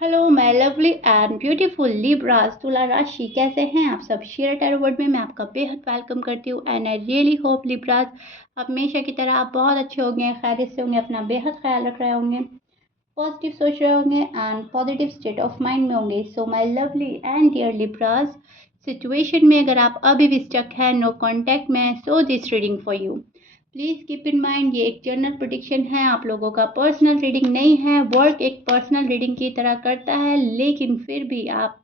Hello my lovely and beautiful Libras तुला राशि, कैसे हैं आप सब। शेयर टैरो वर्ड में मैं आपका बेहद वेलकम करती हूँ and I really hope Libras हमेशा की तरह आप बहुत अच्छे होंगे, खैरियत से होंगे, अपना बेहद ख्याल रख रहे होंगे, पॉजिटिव सोच रहे होंगे and positive state of mind में होंगे। So my lovely and dear Libras, situation में अगर आप अभी भी स्टक है, नो कॉन्टैक्ट में, so this reading for you. Please keep in mind ये एक जनरल प्रेडिक्शन है, आप लोगों का पर्सनल रीडिंग नहीं है। वर्क एक पर्सनल रीडिंग की तरह करता है, लेकिन फिर भी आप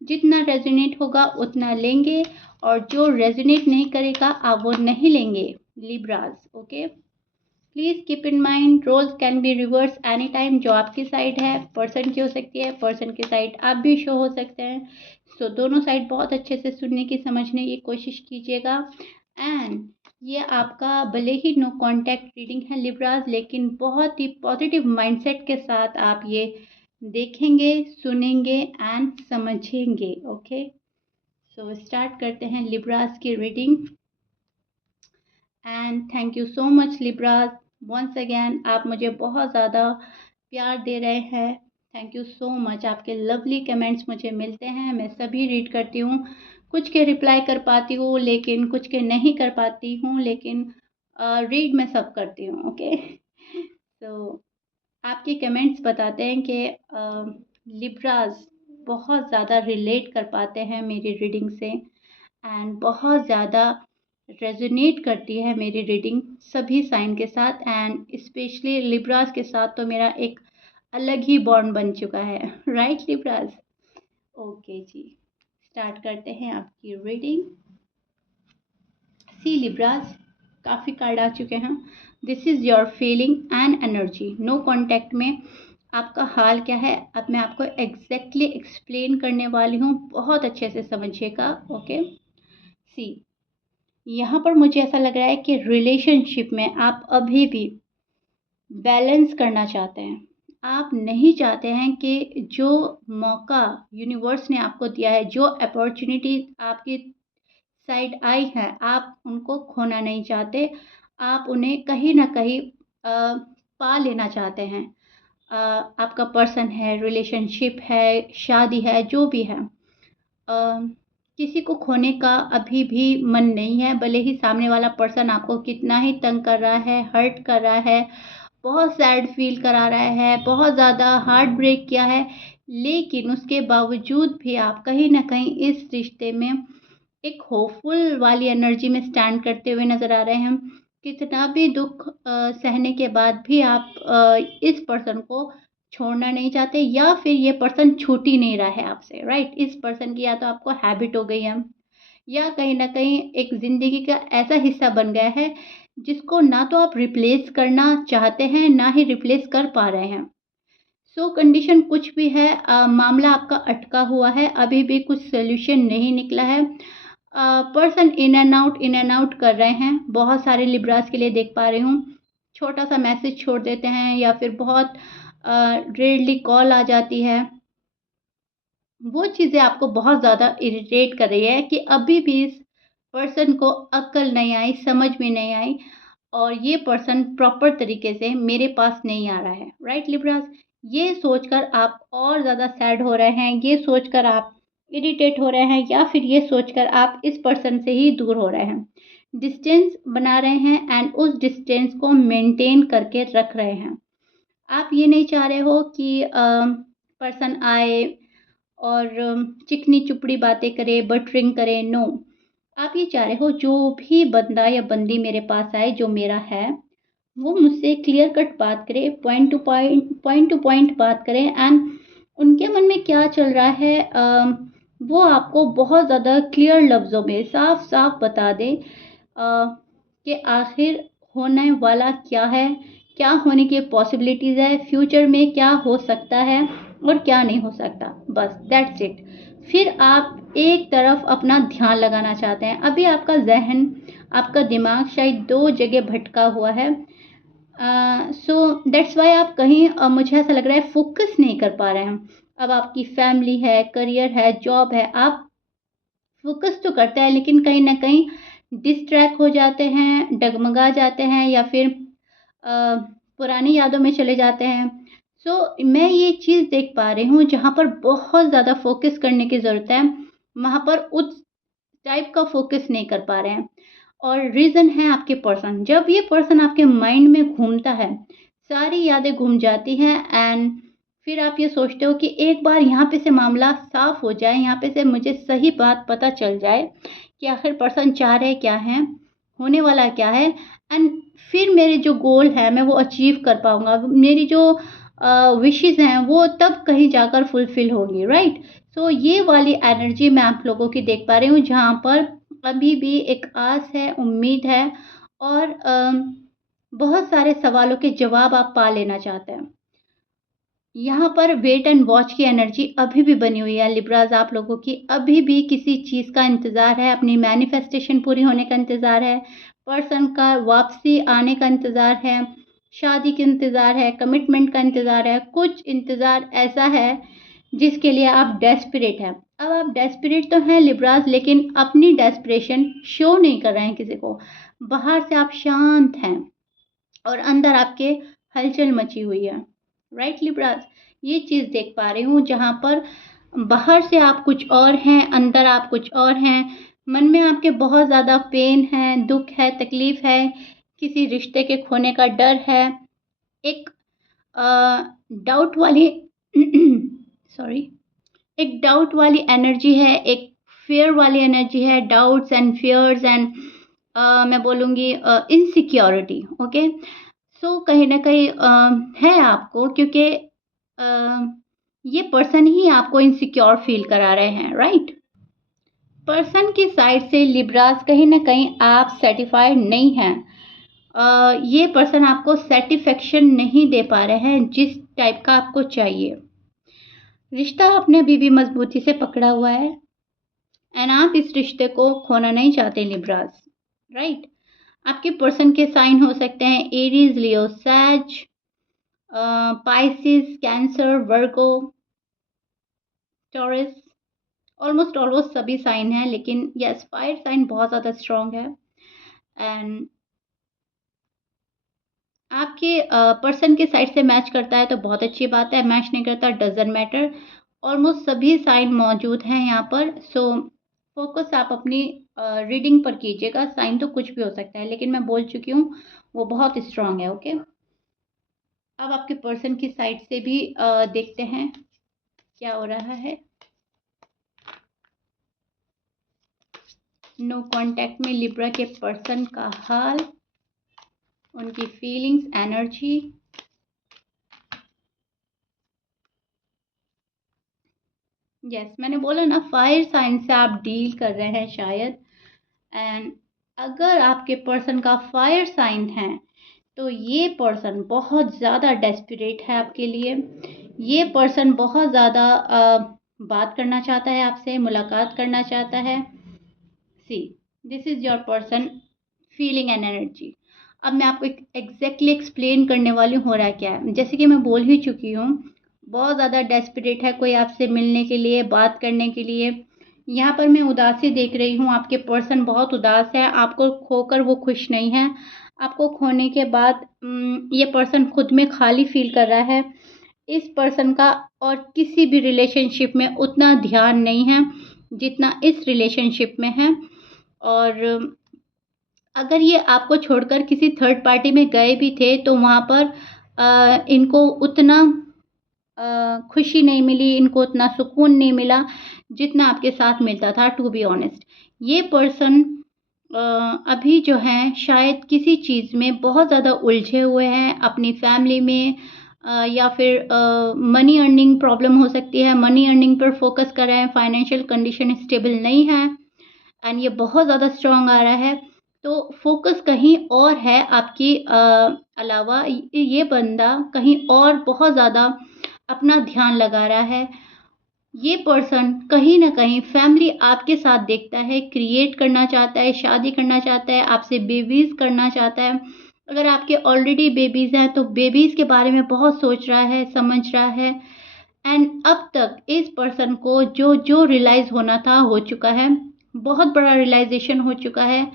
जितना रेजोनेट होगा उतना लेंगे और जो रेजोनेट नहीं करेगा आप वो नहीं लेंगे Libras. Okay, please keep in mind roles can be reverse any time. जो आपकी साइड है पर्सन की हो सकती है, पर्सन की साइड आप भी शो हो सकते हैं। सो दोनों साइड बहुत अच्छे से सुनने की, समझने की कोशिश कीजिएगा। एंड ये आपका भले ही नो कांटेक्ट रीडिंग है लिब्रास, लेकिन बहुत ही पॉजिटिव माइंडसेट के साथ आप ये देखेंगे, सुनेंगे एंड समझेंगे। ओके, सो स्टार्ट करते हैं लिब्रास की reading. And thank you so much Libras, once again आप मुझे बहुत ज़्यादा प्यार दे रहे हैं। थैंक यू सो मच, आपके लवली कमेंट्स मुझे मिलते हैं, मैं सभी रीड करती हूँ। कुछ के रिप्लाई कर पाती हूँ, लेकिन कुछ के नहीं कर पाती हूँ, लेकिन रीड मैं सब करती हूँ। ओके, तो आपके कमेंट्स बताते हैं कि लिब्रास बहुत ज़्यादा रिलेट कर पाते हैं मेरी रीडिंग से एंड बहुत ज़्यादा रेजोनेट करती है मेरी रीडिंग सभी साइन के साथ एंड स्पेशली लिब्रास के साथ तो मेरा एक अलग ही बॉन्ड बन चुका है। Right Libras? ओके जी, स्टार्ट करते हैं आपकी रीडिंग। सी लिब्रास, काफ़ी कार्ड आ चुके हैं। This is your feeling and energy. No contact में आपका हाल क्या है, अब मैं आपको एग्जैक्टली एक्सप्लेन करने वाली हूँ, बहुत अच्छे से समझिएगा। ओके, सी यहाँ पर मुझे ऐसा लग रहा है कि रिलेशनशिप में आप अभी भी बैलेंस करना चाहते हैं। आप नहीं चाहते हैं कि जो मौका यूनिवर्स ने आपको दिया है, जो अपॉर्चुनिटी आपकी साइड आई है, आप उनको खोना नहीं चाहते। आप उन्हें कहीं ना कहीं पा लेना चाहते हैं। आपका पर्सन है, रिलेशनशिप है, शादी है, जो भी है, किसी को खोने का अभी भी मन नहीं है। भले ही सामने वाला पर्सन आपको कितना ही तंग कर रहा है, हर्ट कर रहा है, बहुत सैड फील करा रहा है, बहुत ज़्यादा हार्ट ब्रेक किया है, लेकिन उसके बावजूद भी आप कहीं ना कहीं इस रिश्ते में एक होपफुल वाली एनर्जी में स्टैंड करते हुए नज़र आ रहे हैं। कितना भी दुख सहने के बाद भी आप इस पर्सन को छोड़ना नहीं चाहते, या फिर ये पर्सन छूट ही नहीं रहा है आपसे। राइट, इस पर्सन की या तो आपको हैबिट हो गई है, या कहीं ना कहीं एक ज़िंदगी का ऐसा हिस्सा बन गया है जिसको ना तो आप रिप्लेस करना चाहते हैं, ना ही रिप्लेस कर पा रहे हैं। सो कंडीशन कुछ भी है, मामला आपका अटका हुआ है, अभी भी कुछ सोल्यूशन नहीं निकला है। पर्सन इन एंड आउट कर रहे हैं। बहुत सारे लिब्रास के लिए देख पा रही हूँ, छोटा सा मैसेज छोड़ देते हैं या फिर बहुत रेयरली कॉल आ जाती है। वो चीज़ें आपको बहुत ज़्यादा इरिटेट कर रही है कि अभी भी इस पर्सन को अक्ल नहीं आई, समझ में नहीं आई, और ये पर्सन प्रॉपर तरीके से मेरे पास नहीं आ रहा है। राइट लिब्रास, ये सोचकर आप और ज़्यादा सैड हो रहे हैं, ये सोचकर आप इरिटेट हो रहे हैं, या फिर ये सोचकर आप इस पर्सन से ही दूर हो रहे हैं, डिस्टेंस बना रहे हैं एंड उस डिस्टेंस को मेंटेन करके रख रहे हैं। आप ये नहीं चाह रहे हो कि पर्सन आए और चिकनी चुपड़ी बातें करे, बटरिंग करे। नो, आप ये चाह रहे हो जो भी बंदा या बंदी मेरे पास आए, जो मेरा है, वो मुझसे क्लियर कट बात करे, पॉइंट टू पॉइंट बात करें एंड उनके मन में क्या चल रहा है वो आपको बहुत ज़्यादा क्लियर लफ्ज़ों में साफ साफ बता दे कि आखिर होने वाला क्या है, क्या होने की पॉसिबिलिटीज़ है, फ्यूचर में क्या हो सकता है और क्या नहीं हो सकता। बस दैट्स इट। फिर आप एक तरफ अपना ध्यान लगाना चाहते हैं। अभी आपका जहन, आपका दिमाग शायद दो जगह भटका हुआ है। सो दैट्स वाई आप कहीं मुझे ऐसा लग रहा है फोकस नहीं कर पा रहे हैं। अब आपकी फैमिली है, करियर है, जॉब है, आप फोकस तो करते हैं, लेकिन कहीं ना कहीं डिस्ट्रैक्ट हो जाते हैं, डगमगा जाते हैं, या फिर पुरानी यादों में चले जाते हैं। मैं ये चीज़ देख पा रही हूँ जहाँ पर बहुत ज़्यादा फोकस करने की ज़रूरत है, वहाँ पर उस टाइप का फोकस नहीं कर पा रहे हैं। और रीज़न है आपके पर्सन। जब ये पर्सन आपके माइंड में घूमता है, सारी यादें घूम जाती हैं एंड फिर आप ये सोचते हो कि एक बार यहाँ पे से मामला साफ हो जाए, यहाँ पे से मुझे सही बात पता चल जाए कि आखिर पर्सन चाह रहे क्या हैं, होने वाला क्या है, एंड फिर मेरे जो गोल है मैं वो अचीव कर पाऊँगा। मेरी जो विशेज़ हैं वो तब कहीं जाकर फुलफ़िल होंगी, राइट? सो ये वाली एनर्जी मैं आप लोगों की देख पा रही हूँ जहाँ पर अभी भी एक आस है, उम्मीद है और बहुत सारे सवालों के जवाब आप पा लेना चाहते हैं। यहाँ पर वेट एंड वॉच की एनर्जी अभी भी बनी हुई है लिब्राज़ आप लोगों की, अभी भी किसी चीज़ का इंतज़ार है, अपनी मैनिफेस्टेशन पूरी होने का इंतज़ार है, पर्सन का वापसी आने का इंतज़ार है, शादी का इंतज़ार है, कमिटमेंट का इंतज़ार है, कुछ इंतज़ार ऐसा है जिसके लिए आप डेस्परेट हैं। अब आप डेस्परेट तो हैं लिब्राज़, लेकिन अपनी डेस्परेशन शो नहीं कर रहे हैं किसी को। बाहर से आप शांत हैं और अंदर आपके हलचल मची हुई है, राइट लिब्रास? ये चीज़ देख पा रही हूँ जहाँ पर बाहर से आप कुछ और हैं, अंदर आप कुछ और हैं। मन में आपके बहुत ज़्यादा पेन है, दुख है, तकलीफ है, किसी रिश्ते के खोने का डर है, एक डाउट वाली सॉरी, एक डाउट वाली एनर्जी है, एक फ़ियर वाली एनर्जी है, डाउट्स एंड फ़ियर्स एंड मैं बोलूँगी इनसिक्योरिटी, ओके? सो कहीं न कहीं है आपको, क्योंकि ये पर्सन ही आपको इनसिक्योर फ़ील करा रहे हैं, राइट? पर्सन की साइड से लिब्रास कहीं न कहीं आप सैटिस्फाइड नहीं हैं। ये पर्सन आपको सैटिस्फैक्शन नहीं दे पा रहे हैं जिस टाइप का आपको चाहिए। रिश्ता आपने अभी भी मज़बूती से पकड़ा हुआ है एंड आप इस रिश्ते को खोना नहीं चाहते लिब्रास, राइट? आपके पर्सन के साइन हो सकते हैं एरीज़, लियो, सैज, पाइसिस, कैंसर, वर्गो, टॉरस, ऑलमोस्ट सभी साइन हैं, लेकिन यस फायर साइन बहुत ज़्यादा स्ट्रॉन्ग है एंड आपके पर्सन के साइड से मैच करता है तो बहुत अच्छी बात है, मैच नहीं करता डज़न्ट मैटर। ऑलमोस्ट सभी साइन मौजूद हैं यहाँ पर, सो फोकस आप अपनी रीडिंग पर कीजिएगा। साइन तो कुछ भी हो सकता है, लेकिन मैं बोल चुकी हूँ वो बहुत स्ट्रॉन्ग है, ओके? अब आपके पर्सन की साइड से भी देखते हैं क्या हो रहा है। नो कांटेक्ट में लिब्रा के पर्सन का हाल, उनकी फीलिंग्स, एनर्जी। यस, मैंने बोला ना फायर साइन से आप डील कर रहे हैं शायद, एंड अगर आपके पर्सन का फायर साइन है तो ये पर्सन बहुत ज़्यादा डेस्परेट है आपके लिए। ये पर्सन बहुत ज़्यादा बात करना चाहता है आपसे, मुलाकात करना चाहता है। See, this is your person feeling and energy. अब मैं आपको एग्जैक्टली एक्सप्लेन करने वाली हूँ हो रहा क्या है। जैसे कि मैं बोल ही चुकी हूँ, बहुत ज़्यादा डेस्परेट है कोई आपसे मिलने के लिए, बात करने के लिए। यहाँ पर मैं उदासी देख रही हूँ, आपके पर्सन बहुत उदास है, आपको खोकर वो खुश नहीं है। आपको खोने के बाद ये पर्सन खुद में खाली फील कर रहा है। इस पर्सन का और किसी भी रिलेशनशिप में उतना ध्यान नहीं है जितना इस रिलेशनशिप में है। और अगर ये आपको छोड़कर किसी थर्ड पार्टी में गए भी थे तो वहाँ पर इनको उतना खुशी नहीं मिली, इनको उतना सुकून नहीं मिला जितना आपके साथ मिलता था, टू बी ऑनेस्ट। ये पर्सन अभी जो हैं शायद किसी चीज़ में बहुत ज़्यादा उलझे हुए हैं, अपनी फैमिली में या फिर मनी अर्निंग प्रॉब्लम हो सकती है, मनी अर्निंग पर फोकस कर रहे हैं, फाइनेंशियल कंडीशन स्टेबल नहीं है एंड ये बहुत ज़्यादा स्ट्रॉन्ग आ रहा है। तो फोकस कहीं और है आपकी अलावा, ये बंदा कहीं और बहुत ज़्यादा अपना ध्यान लगा रहा है। ये पर्सन कहीं न कहीं फैमिली आपके साथ देखता है, क्रिएट करना चाहता है, शादी करना चाहता है, आपसे बेबीज़ करना चाहता है। अगर आपके ऑलरेडी बेबीज़ हैं तो बेबीज़ के बारे में बहुत सोच रहा है, समझ रहा है एंड अब तक इस पर्सन को जो रियलाइज़ होना था हो चुका है। बहुत बड़ा रियलाइज़ेशन हो चुका है।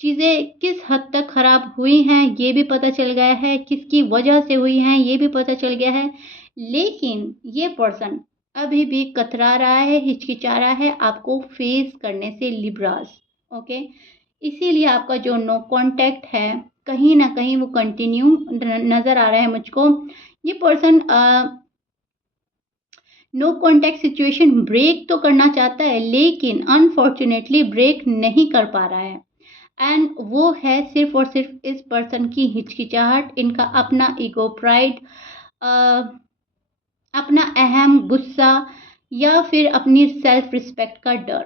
चीज़ें किस हद तक ख़राब हुई हैं ये भी पता चल गया है, किसकी वजह से हुई हैं ये भी पता चल गया है। लेकिन ये पर्सन अभी भी कतरा रहा है, हिचकिचा रहा है आपको फेस करने से लिब्रास, ओके? इसीलिए आपका जो नो कॉन्टैक्ट है, कहीं न कहीं वो कंटिन्यू नज़र आ रहा है मुझको। ये person no contact situation break तो करना चाहता है, लेकिन अनफॉर्च्यूनेटली ब्रेक नहीं कर पा रहा है। एंड वो है सिर्फ़ और सिर्फ़ इस पर्सन की हिचकिचाहट, इनका अपना ईगो, प्राइड, अपना अहम गुस्सा या फिर अपनी सेल्फ रिस्पेक्ट का डर।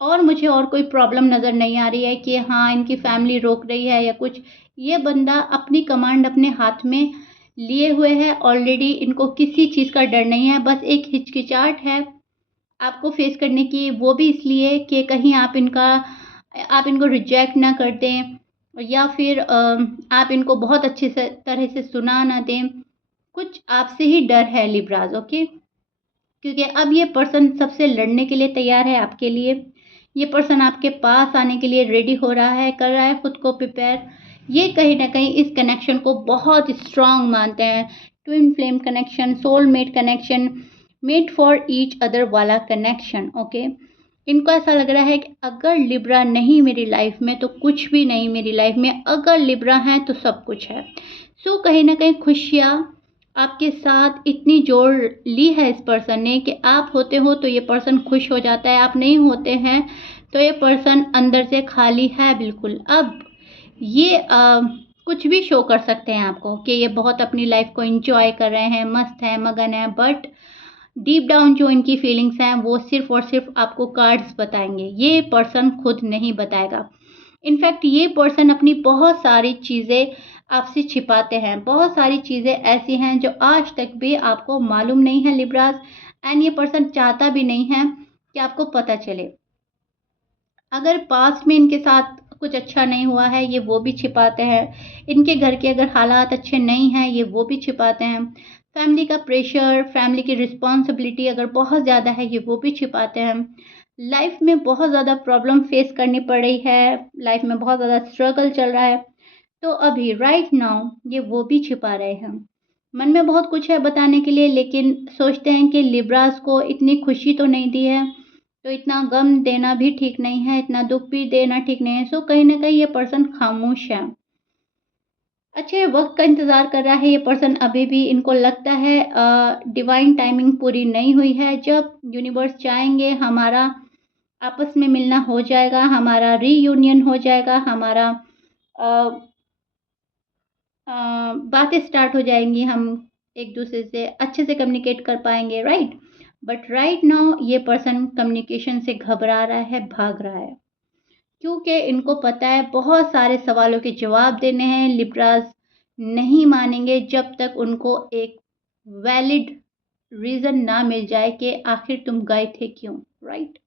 और मुझे और कोई प्रॉब्लम नज़र नहीं आ रही है कि हाँ, इनकी फैमिली रोक रही है या कुछ। ये बंदा अपनी कमांड अपने हाथ में लिए हुए है ऑलरेडी, इनको किसी चीज़ का डर नहीं है, बस एक हिचकिचाहट है आपको फेस करने की, वो भी इसलिए कि कहीं आप इनको रिजेक्ट ना कर दें या फिर आप इनको बहुत अच्छे से तरह से सुना ना दें। कुछ आपसे ही डर है लिब्राज़, ओके? क्योंकि अब ये पर्सन सबसे लड़ने के लिए तैयार है आपके लिए। ये पर्सन आपके पास आने के लिए रेडी हो रहा है, कर रहा है खुद को प्रिपेयर। ये कहीं न कहीं इस कनेक्शन को बहुत स्ट्रॉन्ग मानते हैं। Twin flame connection, soulmate connection, made for each other वाला कनेक्शन, ओके? इनको ऐसा लग रहा है कि अगर लिब्रा नहीं मेरी लाइफ में तो कुछ भी नहीं मेरी लाइफ में, अगर लिब्रा है तो सब कुछ है। सो कहीं न कहीं खुशियाँ आपके साथ इतनी जोड़ ली है इस पर्सन ने कि आप होते हो तो ये पर्सन खुश हो जाता है, आप नहीं होते हैं तो ये पर्सन अंदर से खाली है बिल्कुल। अब ये कुछ भी शो कर सकते हैं आपको कि ये बहुत अपनी लाइफ को एंजॉय कर रहे हैं, मस्त हैं, मगन हैं, बट डीप डाउन जो इनकी फीलिंग्स हैं वो सिर्फ़ और सिर्फ़ आपको कार्ड्स बताएँगे, ये पर्सन खुद नहीं बताएगा। इनफैक्ट ये पर्सन अपनी बहुत सारी चीज़ें आपसे छिपाते हैं, बहुत सारी चीज़ें ऐसी हैं जो आज तक भी आपको मालूम नहीं है लिब्रास, एंड ये पर्सन चाहता भी नहीं है कि आपको पता चले। अगर पास्ट में इनके साथ कुछ अच्छा नहीं हुआ है, ये वो भी छिपाते हैं। इनके घर के अगर हालात अच्छे नहीं हैं, ये वो भी छिपाते हैं। फैमिली का प्रेशर, फैमिली की रिस्पॉन्सिबिलिटी अगर बहुत ज़्यादा है, ये वो भी छिपाते हैं। लाइफ में बहुत ज़्यादा प्रॉब्लम फेस करनी पड़ रही है, लाइफ में बहुत ज़्यादा स्ट्रगल चल रहा है, तो अभी राइट नाउ ये वो भी छिपा रहे हैं। मन में बहुत कुछ है बताने के लिए, लेकिन सोचते हैं कि लिब्रास को इतनी खुशी तो नहीं दी है, तो इतना गम देना भी ठीक नहीं है, इतना दुःख भी देना ठीक नहीं है। सो कहीं न कहीं ये पर्सन खामोश है। अच्छे वक़्त का इंतज़ार कर रहा है ये पर्सन अभी भी। इनको लगता है डिवाइन टाइमिंग पूरी नहीं हुई है। जब यूनिवर्स चाहेंगे हमारा आपस में मिलना हो जाएगा, हमारा रीयूनियन हो जाएगा, हमारा अ बातें स्टार्ट हो जाएँगी, हम एक-दूसरे से अच्छे से कम्युनिकेट कर पाएँगे, राइट? बट राइट नाउ ये पर्सन कम्युनिकेशन से घबरा रहा है, भाग रहा है। क्योंकि इनको पता है बहुत सारे सवालों के जवाब देने हैं, लिब्रास नहीं मानेंगे जब तक उनको एक वैलिड रीज़न ना मिल जाए कि आखिर तुम गए थे क्यों, राइट?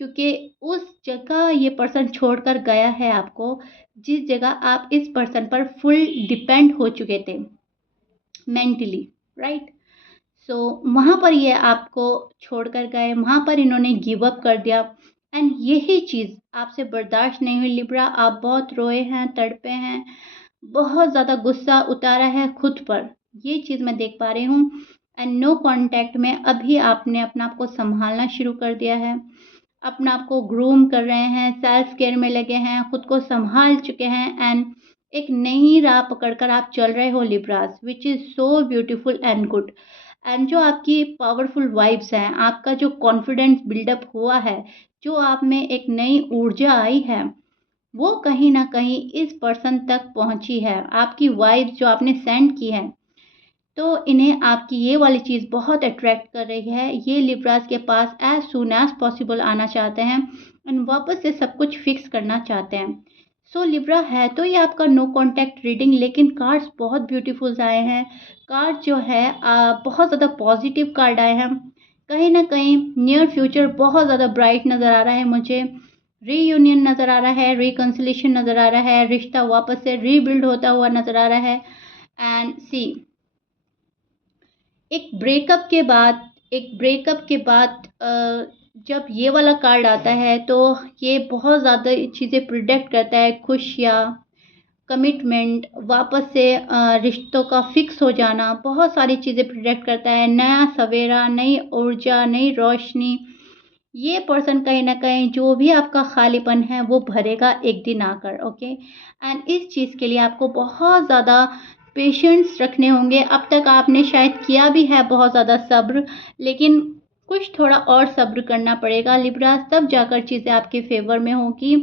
क्योंकि उस जगह ये पर्सन छोड़कर गया है आपको, जिस जगह आप इस पर्सन पर फुल डिपेंड हो चुके थे मेंटली, राइट? सो वहाँ पर ये आपको छोड़कर गए, वहाँ पर इन्होंने गिव अप कर दिया, एंड यही चीज़ आपसे बर्दाश्त नहीं हुई लिब्रा। आप बहुत रोए हैं, तड़पे हैं, बहुत ज़्यादा गुस्सा उतारा है खुद पर, ये चीज़ मैं देख पा रही हूँ। एंड नो कॉन्टैक्ट में अभी आपने अपने आप को सँभालना शुरू कर दिया है, अपने आप को ग्रूम कर रहे हैं, सेल्फ केयर में लगे हैं, खुद को सँभाल चुके हैं, एंड एक नई राह पकड़कर आप चल रहे हो Libras, which is so beautiful and good. And जो आपकी पावरफुल वाइब्स हैं, आपका जो कॉन्फिडेंस बिल्डअप हुआ है, जो आप में एक नई ऊर्जा आई है, वो कहीं न कहीं इस पर्सन तक पहुँची है। आपकी वाइब्स जो आपने सेंड की है, तो इन्हें आपकी ये वाली चीज़ बहुत अट्रैक्ट कर रही है। ये लिब्रास के पास एज़ सून एज़ पॉसिबल आना चाहते हैं एंड वापस से सब कुछ फिक्स करना चाहते हैं। सो लिब्रा है तो ये आपका नो कॉन्टैक्ट रीडिंग, लेकिन कार्ड्स बहुत ब्यूटीफुल्स आए हैं। कार्ड जो है बहुत ज़्यादा पॉजिटिव कार्ड आए हैं। कहीं न कहीं नियर फ्यूचर बहुत ज़्यादा ब्राइट नज़र आ रहा है मुझे। रीयूनियन नज़र आ रहा है, रिकन्सिलिएशन नज़र आ रहा है, रिश्ता वापस से रीबिल्ड होता हुआ नज़र आ रहा है। एंड सी, एक ब्रेकअप के बाद जब ये वाला कार्ड आता है तो ये बहुत ज़्यादा चीज़ें प्रिडिक्ट करता है, खुशियाँ, कमिटमेंट, वापस से रिश्तों का फिक्स हो जाना, बहुत सारी चीज़ें प्रिडिक्ट करता है, नया सवेरा, नई ऊर्जा, नई रोशनी। ये पर्सन कहीं न कहीं जो भी आपका खालीपन है वो भरेगा एक दिन आकर, ओके? एंड इस चीज़ के लिए आपको बहुत ज़्यादा पेशेंस रखने होंगे। अब तक आपने शायद किया भी है बहुत ज़्यादा सब्र, लेकिन कुछ थोड़ा और सब्र करना पड़ेगा लिब्रा, तब जाकर चीज़ें आपके फ़ेवर में होंगी।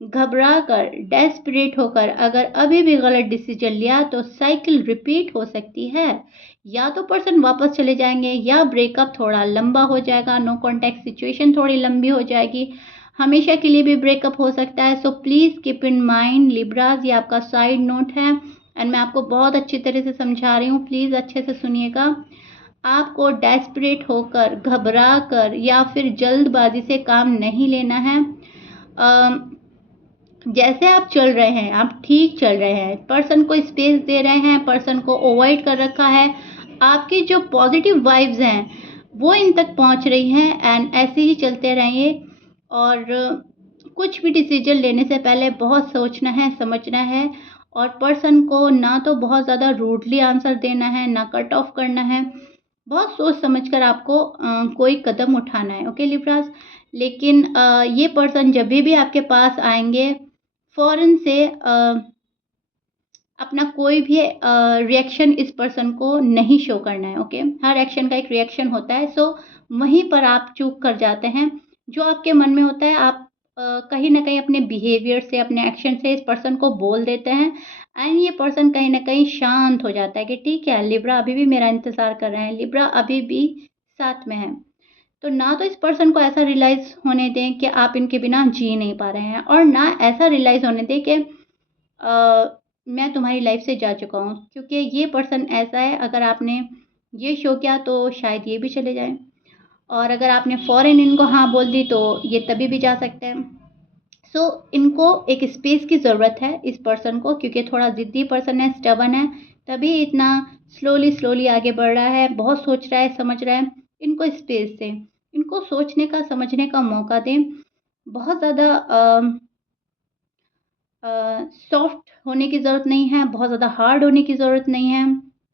घबरा कर, डेस्परेट होकर अगर अभी भी गलत डिसीजन लिया तो साइकिल रिपीट हो सकती है। या तो पर्सन वापस चले जाएँगे या ब्रेकअप थोड़ा लंबा हो जाएगा, नो कॉन्टैक्ट सिचुएशन थोड़ी लंबी हो जाएगी, हमेशा के लिए भी ब्रेकअप हो सकता है। So please keep in mind Libras, ये आपका साइड नोट है एंड मैं आपको बहुत अच्छी तरह से समझा रही हूँ, प्लीज़ अच्छे से सुनिएगा। आपको डेस्परेट होकर, घबरा कर या फिर जल्दबाज़ी से काम नहीं लेना है। जैसे आप चल रहे हैं, आप ठीक चल रहे हैं, पर्सन को स्पेस दे रहे हैं, पर्सन को अवॉइड कर रखा है, आपकी जो पॉजिटिव वाइब्स हैं, वो इन तक पहुंच रही हैं एंड ऐसे ही चलते रहिए। और कुछ भी डिसीजन लेने से पहले बहुत सोचना है, समझना है और पर्सन को ना तो बहुत ज़्यादा रूडली आंसर देना है, ना कट ऑफ करना है। बहुत सोच समझ कर आपको कोई कदम उठाना है, ओके लिब्रास? लेकिन ये पर्सन जभी भी आपके पास आएँगे, फ़ौरन से अपना कोई भी रिएक्शन इस पर्सन को नहीं शो करना है, ओके? हर एक्शन का एक रिएक्शन होता है, सो वहीं पर आप चूक कर जाते हैं। जो आपके मन में होता है आप कहीं न कहीं अपने बिहेवियर से, अपने एक्शन से इस पर्सन को बोल देते हैं एंड ये पर्सन कहीं न कहीं शांत हो जाता है कि ठीक है, लिब्रा अभी भी मेरा इंतज़ार कर रहे हैं, लिब्रा अभी भी साथ में है। तो ना तो इस पर्सन को ऐसा रियलाइज़ होने दें कि आप इनके बिना जी नहीं पा रहे हैं और ना ऐसा रियलाइज़ होने दें कि मैं तुम्हारी लाइफ से जा चुका हूँ, क्योंकि ये पर्सन ऐसा है, अगर आपने ये शो किया तो शायद ये भी चले जाएँ और अगर आपने फ़ौरन इनको हाँ बोल दी तो ये तभी भी जा सकते हैं। सो इनको एक स्पेस की ज़रूरत है इस पर्सन को, क्योंकि थोड़ा ज़िद्दी पर्सन है, स्टबर्न है, तभी इतना स्लोली आगे बढ़ रहा है, बहुत सोच रहा है, समझ रहा है। इनको स्पेस दें, इनको सोचने का, समझने का मौका दें। बहुत ज़्यादा सॉफ्ट होने की ज़रूरत नहीं है, बहुत ज़्यादा हार्ड होने की ज़रूरत नहीं है।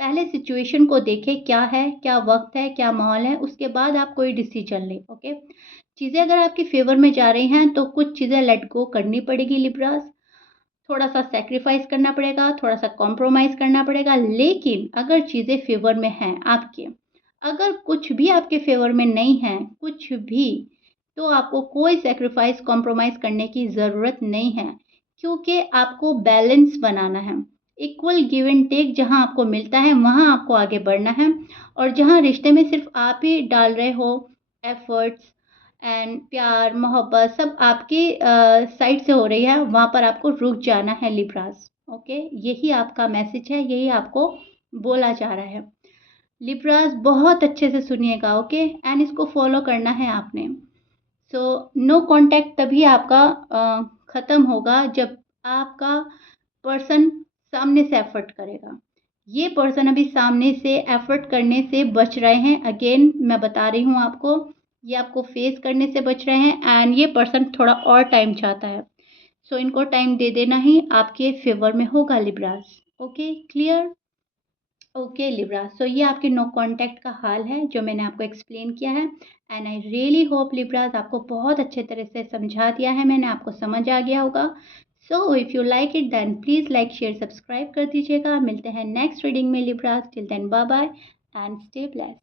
पहले सिचुएशन को देखें, क्या है, क्या वक़्त है, क्या माहौल है, उसके बाद आप कोई डिसीज़न लें, ओके? चीज़ें अगर आपके फ़ेवर में जा रही हैं, तो कुछ चीज़ें लेट गो करनी पड़ेगी लिब्रास। थोड़ा-सा सैक्रिफ़ाइस करना पड़ेगा, थोड़ा-सा कॉम्प्रोमाइज़ करना पड़ेगा, लेकिन अगर चीज़ें फ़ेवर में हैं आपके, अगर कुछ भी आपके फ़ेवर में नहीं है, कुछ भी, तो आपको कोई सैक्रिफ़ाइस, कॉम्प्रोमाइज़ करने की ज़रूरत नहीं है, क्योंकि आपको बैलेंस बनाना है। इक्वल गिव एंड टेक जहाँ आपको मिलता है, वहाँ आपको आगे बढ़ना है और जहाँ रिश्ते में सिर्फ़ आप ही डाल रहे हो एफ़र्ट्स एंड प्यार, मोहब्बत सब आपकी साइड से हो रही है, वहाँ पर आपको रुक जाना है लिब्रास, ओके? यही आपका मैसेज है, यही आपको बोला जा रहा है। लिब्रास बहुत अच्छे से सुनिएगा, ओके? एंड इसको फ़ॉलो करना है आपने। सो नो कॉन्टैक्ट तभी आपका ख़त्म होगा जब आपका पर्सन सामने से एफ़र्ट करेगा। ये पर्सन अभी सामने से एफ़र्ट करने से बच रहे हैं। अगेन मैं बता रही हूँ आपको, ये आपको फ़ेस करने से बच रहे हैं एंड ये पर्सन थोड़ा और टाइम चाहता है। सो इनको टाइम दे देना ही आपके फ़ेवर में होगा Libras. Okay, clear? Okay Libra, so ये आपके नो कॉन्टैक्ट का हाल है जो मैंने आपको एक्सप्लेन किया है and I really hope Libras आपको बहुत अच्छे तरह से समझा दिया है मैंने, आपको समझ आ गया होगा। So if you like it then please like share subscribe कर दीजिएगा। मिलते हैं नेक्स्ट रीडिंग में Libras, till then bye bye and stay blessed.